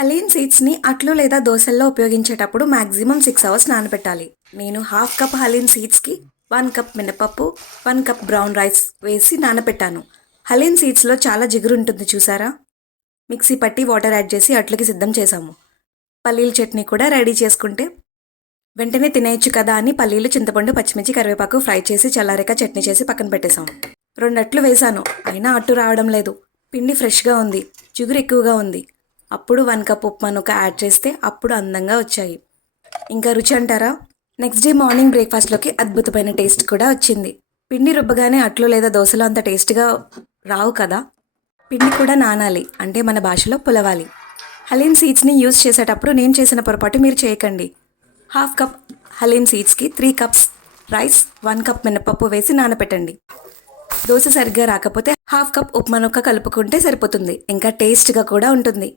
హలీమ్ సీడ్స్ని అట్లు లేదా దోశల్లో ఉపయోగించేటప్పుడు మ్యాక్సిమం 6 అవర్స్ నానబెట్టాలి. నేను హాఫ్ కప్ హలీమ్ సీడ్స్కి 1 కప్ మినపప్పు, 1 కప్ బ్రౌన్ రైస్ వేసి నానబెట్టాను. హలీమ్ సీడ్స్లో చాలా జిగురు ఉంటుంది చూసారా. మిక్సీ పట్టి వాటర్ యాడ్ చేసి అట్లకి సిద్ధం చేసాము. పల్లీల చట్నీ కూడా రెడీ చేసుకుంటే వెంటనే తినేయచ్చు కదా అని పల్లీలు, చింతపండు, పచ్చిమిర్చి, కరివేపాకు ఫ్రై చేసి చల్లారాక చట్నీ చేసి పక్కన పెట్టేశాము. 2 అట్లు వేశాను, అయినా అట్టు రావడం లేదు. పిండి ఫ్రెష్గా ఉంది, జిగురు ఎక్కువగా ఉంది. అప్పుడు 1 కప్ ఉప్మా నూక యాడ్ చేస్తే అప్పుడు అందంగా వచ్చాయి. ఇంకా రుచి అంటారా, నెక్స్ట్ డే మార్నింగ్ బ్రేక్ఫాస్ట్లోకి అద్భుతమైన టేస్ట్ కూడా వచ్చింది. పిండి రుబ్బగానే అట్లు లేదా దోశలో అంత టేస్ట్గా రావు కదా. పిండి కూడా నానాలి, అంటే మన భాషలో పులవాలి. హలీమ్ సీడ్స్ని యూజ్ చేసేటప్పుడు నేను చేసిన పొరపాటు మీరు చేయకండి. హాఫ్ కప్ హలీమ్ సీడ్స్కి 3 కప్స్ రైస్, 1 కప్ మినపప్పు వేసి నానబెట్టండి. దోశ సరిగ్గా రాకపోతే హాఫ్ కప్ ఉప్మా నూక కలుపుకుంటే సరిపోతుంది. ఇంకా టేస్ట్గా కూడా ఉంటుంది.